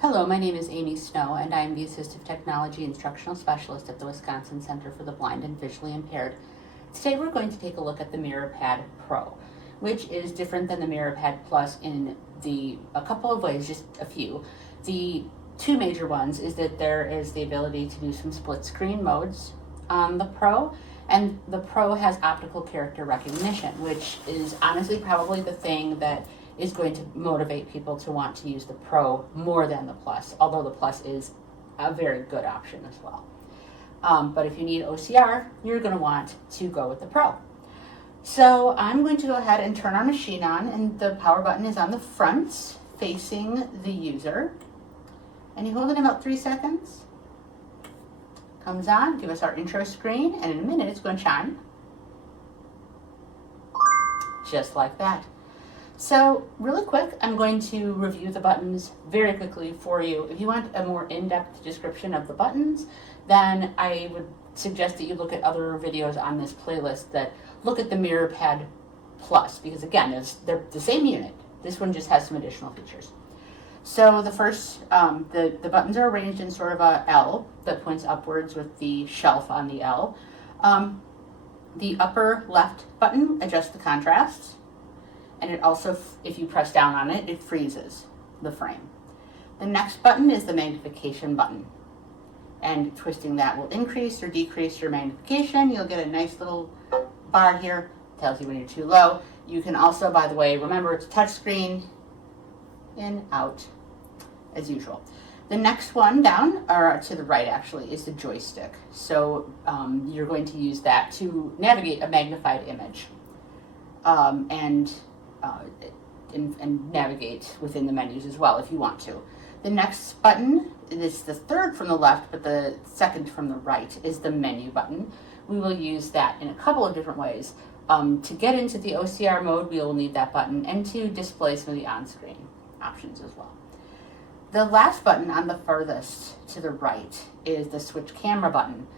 Hello, my name is Amy Snow, and I am the Assistive Technology Instructional Specialist at the Wisconsin Center for the Blind and Visually Impaired. Today we're going to take a look at the Pad Pro, which is different than the Pad Plus in a couple of ways, just a few. The two major ones is that there is the ability to do some split screen modes on the Pro, and the Pro has optical character recognition, which is honestly probably the thing that is going to motivate people to want to use the Pro more than the Plus, although the Plus is a very good option as well. But if you need OCR, you're going to want to go with the Pro. So I'm going to go ahead and turn our machine on, and the power button is on the front facing the user. And you hold it in about 3 seconds. Comes on, give us our intro screen, and in a minute it's going to chime. Just like that. So really quick, I'm going to review the buttons very quickly for you. If you want a more in-depth description of the buttons, then I would suggest that you look at other videos on this playlist that look at the Pad Plus, because again, they're the same unit. This one just has some additional features. So the first, the buttons are arranged in sort of a L that points upwards with the shelf on the L. The upper left button adjusts the contrast. And it also, if you press down on it, it freezes the frame. The next button is the magnification button. And twisting that will increase or decrease your magnification. You'll get a nice little bar here, tells you when you're too low. You can also, by the way, remember it's a touch screen, in, out, as usual. The next one down, or to the right actually, is the joystick. So you're going to use that to navigate a magnified image. And navigate within the menus as well if you want to. The next button is the third from the left, but the second from the right is the menu button. We will use that in a couple of different ways. To get into the OCR mode, we will need that button, and to display some of the on-screen options as well. The last button on the furthest to the right is the switch camera button.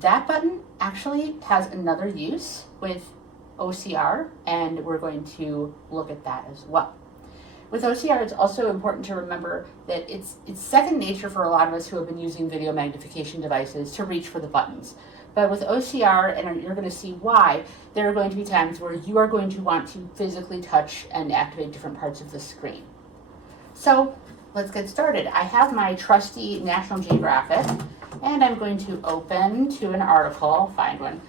That button actually has another use with OCR, and we're going to look at that as well. With OCR, it's also important to remember that it's second nature for a lot of us who have been using video magnification devices to reach for the buttons. But with OCR, and you're going to see why, there are going to be times where you are going to want to physically touch and activate different parts of the screen. So let's get started. I have my trusty National Geographic, and I'm going to open to an article, find one.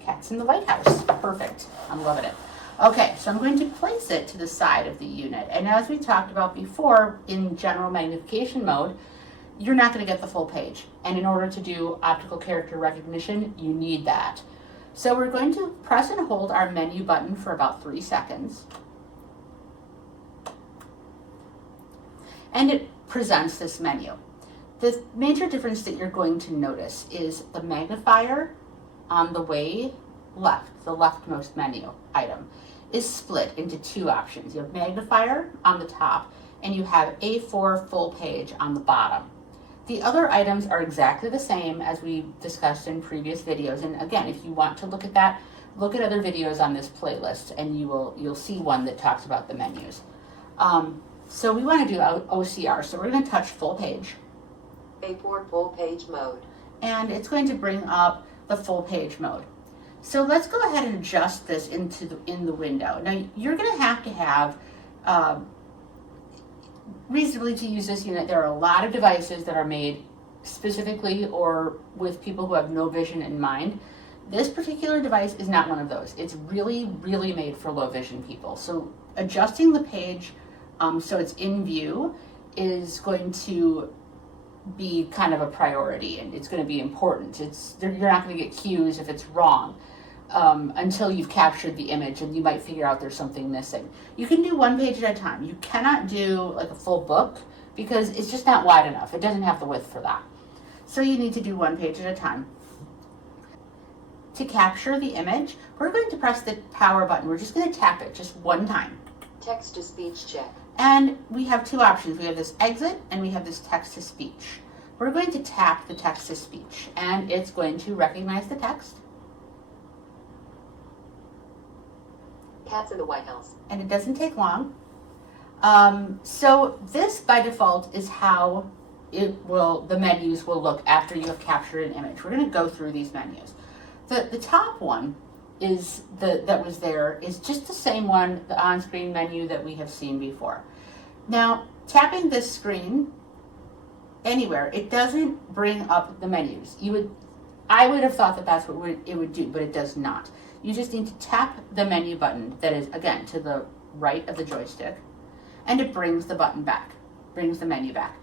Cats in the White House. Perfect. I'm loving it. Okay, so I'm going to place it to the side of the unit. And as we talked about before, in general magnification mode, you're not going to get the full page. And in order to do optical character recognition, you need that. So we're going to press and hold our menu button for about 3 seconds. And it presents this menu. The major difference that you're going to notice is the magnifier on the way left, the leftmost menu item, is split into two options. You have magnifier on the top, and you have A4 full page on the bottom. The other items are exactly the same as we discussed in previous videos, and again, if you want to look at that, look at other videos on this playlist, and you'll see one that talks about the menus. So we want to do OCR, so we're going to touch full page. A4 full page mode. And it's going to bring up the full page mode. So let's go ahead and adjust this in the window. Now you're going to have reasonably to use this unit. There are a lot of devices that are made specifically or with people who have no vision in mind. This particular device is not one of those. It's really, really made for low vision people. So adjusting the page so it's in view is going to be kind of a priority, and it's going to be important. You're not going to get cues if it's wrong until you've captured the image, and you might figure out there's something missing. You can do one page at a time. You cannot do like a full book because it's just not wide enough. It doesn't have the width for that. So you need to do one page at a time. To capture the image, we're going to press the power button. We're just going to tap it just one time. Text to speech check. And we have two options. We have this exit and we have this text to speech. We're going to tap the text to speech, and it's going to recognize the text. Cats in the White House. And it doesn't take long. So this by default is how the menus will look after you have captured an image. We're going to go through these menus. The top one is that was there is just the same one, the on-screen menu that we have seen before. Now, tapping this screen anywhere, it doesn't bring up the menus. I would have thought that that's what it would do, but it does not. You just need to tap the menu button that is, again, to the right of the joystick, and it brings the button back, brings the menu back.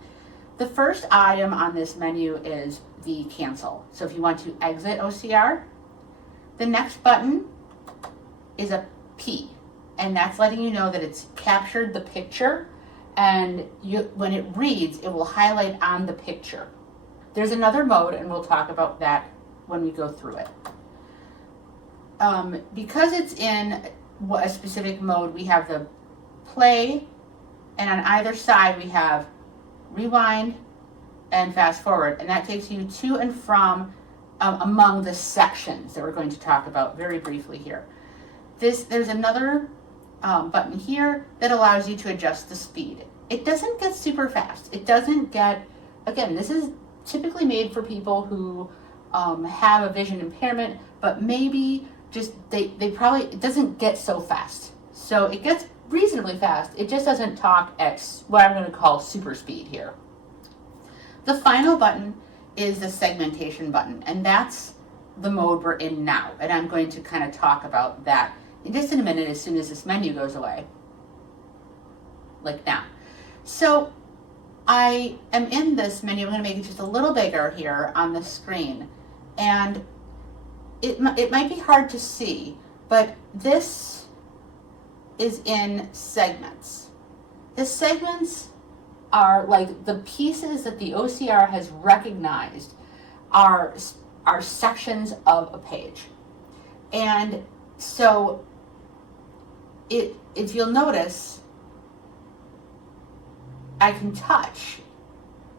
The first item on this menu is the cancel. So if you want to exit OCR, the next button is a P, and that's letting you know that it's captured the picture, and when it reads, it will highlight on the picture. There's another mode, and we'll talk about that when we go through it. Because it's in a specific mode, we have the play, and on either side we have rewind and fast forward, and that takes you to and from among the sections that we're going to talk about very briefly here. There's another button here that allows you to adjust the speed. It doesn't get super fast. It doesn't get, again, this is typically made for people who have a vision impairment, but maybe just it doesn't get so fast. So it gets reasonably fast. It just doesn't talk at what I'm going to call super speed here. The final button is the segmentation button, and that's the mode we're in now. And I'm going to kind of talk about that in just in a minute as soon as this menu goes away, like now. So I am in this menu. I'm going to make it just a little bigger here on the screen, and it might be hard to see, but this is in segments. The segments are like the pieces that the OCR has recognized are sections of a page. And so if you'll notice, I can touch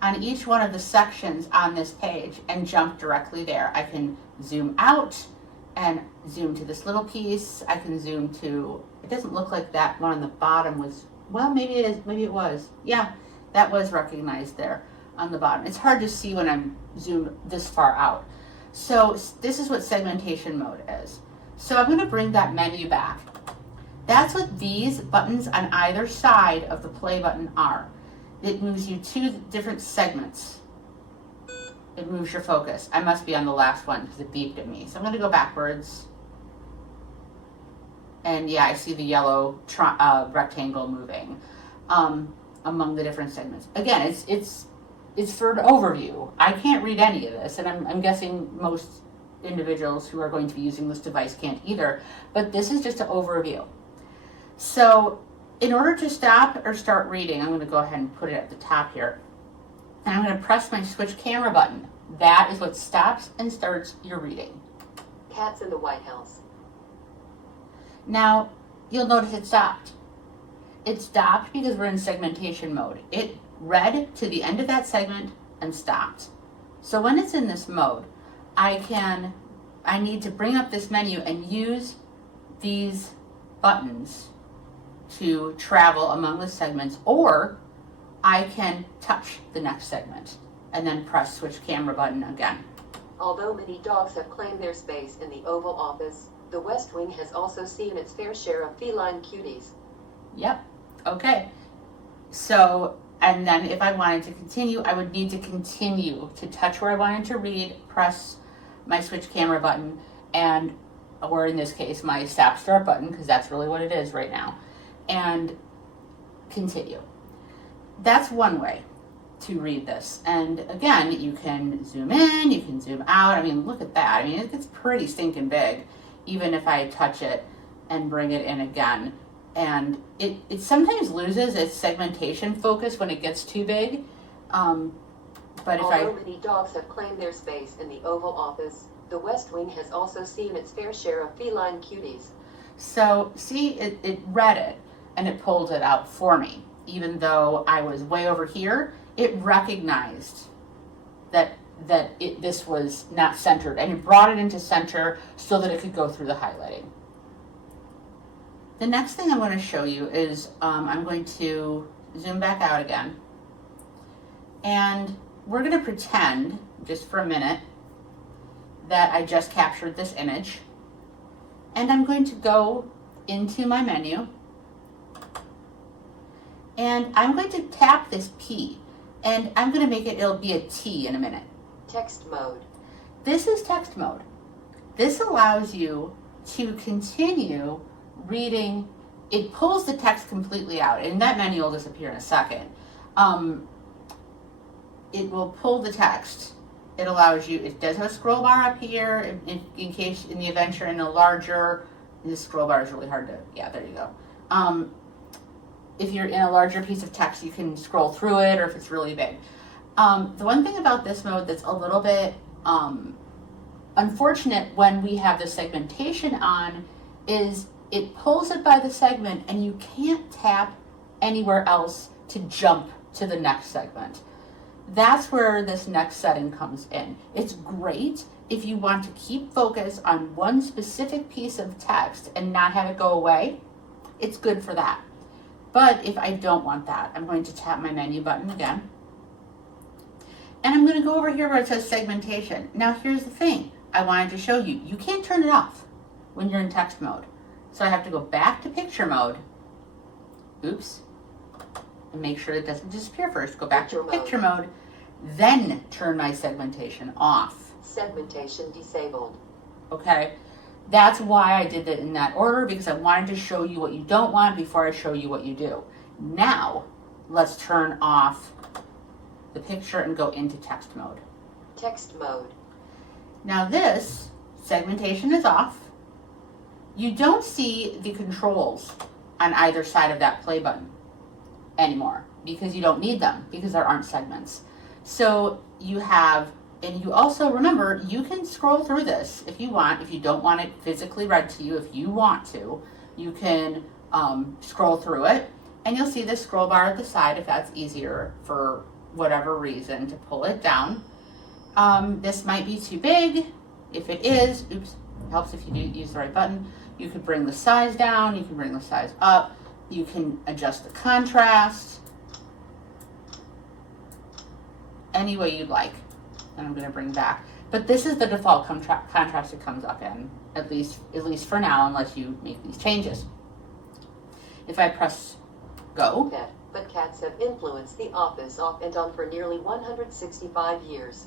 on each one of the sections on this page and jump directly there. I can zoom out and zoom to this little piece. I can zoom to, it doesn't look like that one on the bottom was, well, maybe it is, maybe it was. Yeah, that was recognized there on the bottom. It's hard to see when I'm zoomed this far out. So this is what segmentation mode is. So I'm going to bring that menu back. That's what these buttons on either side of the play button are. It moves you to different segments. It moves your focus. I must be on the last one because it beeped at me. So I'm going to go backwards. And yeah, I see the yellow rectangle moving among the different segments. Again, it's for an overview. I can't read any of this, and I'm guessing most individuals who are going to be using this device can't either, but this is just an overview. So in order to stop or start reading, I'm going to go ahead and put it at the top here, and I'm going to press my switch camera button. That is what stops and starts your reading. Cats in the White House. Now, you'll notice it stopped. It stopped because we're in segmentation mode. It read to the end of that segment and stopped. So when it's in this mode, I need to bring up this menu and use these buttons to travel among the segments, or I can touch the next segment and then press switch camera button again. Although many dogs have claimed their space in the Oval Office, the West Wing has also seen its fair share of feline cuties. Yep. Okay. So, and then if I wanted to continue, I would need to continue to touch where I wanted to read, press my switch camera button, and, or in this case, my stop start button, because that's really what it is right now, and continue. That's one way to read this. And again, you can zoom in, you can zoom out. I mean, look at that. I mean, it gets pretty stinking big, even if I touch it and bring it in again. And it sometimes loses its segmentation focus when it gets too big. But if Although many dogs have claimed their space in the Oval Office, the West Wing has also seen its fair share of feline cuties. So, see, it read it, and it pulled it out for me. Even though I was way over here, it recognized that this was not centered, and it brought it into center so that it could go through the highlighting. The next thing I'm going to show you is I'm going to zoom back out again. And we're going to pretend, just for a minute, that I just captured this image. And I'm going to go into my menu. And I'm going to tap this P. And I'm going to make it, it'll be a T in a minute. Text mode. This is text mode. This allows you to continue reading. It pulls the text completely out, and that menu will disappear in a second. It will pull the text. It allows you, it does have a scroll bar up here in case, in the event you're in a larger, this scroll bar is really hard to, yeah, there you go. If you're in a larger piece of text, you can scroll through it, or if it's really big. The one thing about this mode that's a little bit unfortunate when we have the segmentation on is it pulls it by the segment and you can't tap anywhere else to jump to the next segment. That's where this next setting comes in. It's great if you want to keep focus on one specific piece of text and not have it go away. It's good for that. But if I don't want that, I'm going to tap my menu button again. And I'm going to go over here where it says segmentation. Now here's the thing. I wanted to show you. You can't turn it off when you're in text mode. So I have to go back to picture mode. Oops. And make sure it doesn't disappear first. Go back to picture mode. Then turn my segmentation off. Segmentation disabled. Okay. That's why I did it in that order, because I wanted to show you what you don't want before I show you what you do. Now, let's turn off the picture and go into text mode. Text mode. Now this, segmentation is off. You don't see the controls on either side of that play button anymore because you don't need them because there aren't segments. So you have, and you also, remember, you can scroll through this if you want. If you don't want it physically read to you, if you want to, you can scroll through it. And you'll see this scroll bar at the side if that's easier for whatever reason to pull it down. This might be too big. If it is, oops, it helps if you do use the right button. You could bring the size down, you can bring the size up, you can adjust the contrast any way you'd like. And I'm going to bring back. But this is the default contrast it comes up in, at least for now, unless you make these changes. If I press go. But cats have influenced the office off and on for nearly 165 years.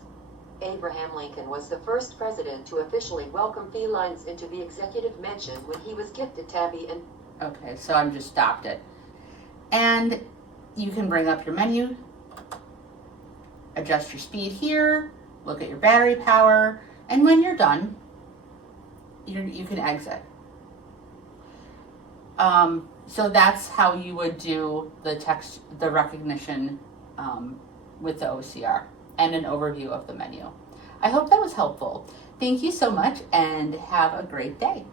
Abraham Lincoln was the first president to officially welcome felines into the executive mansion when he was gifted Tabby and... Okay, so I'm just stopped it. And you can bring up your menu, adjust your speed here, look at your battery power, and when you're done, you can exit. So that's how you would do the recognition with the OCR and an overview of the menu. I hope that was helpful. Thank you so much and have a great day.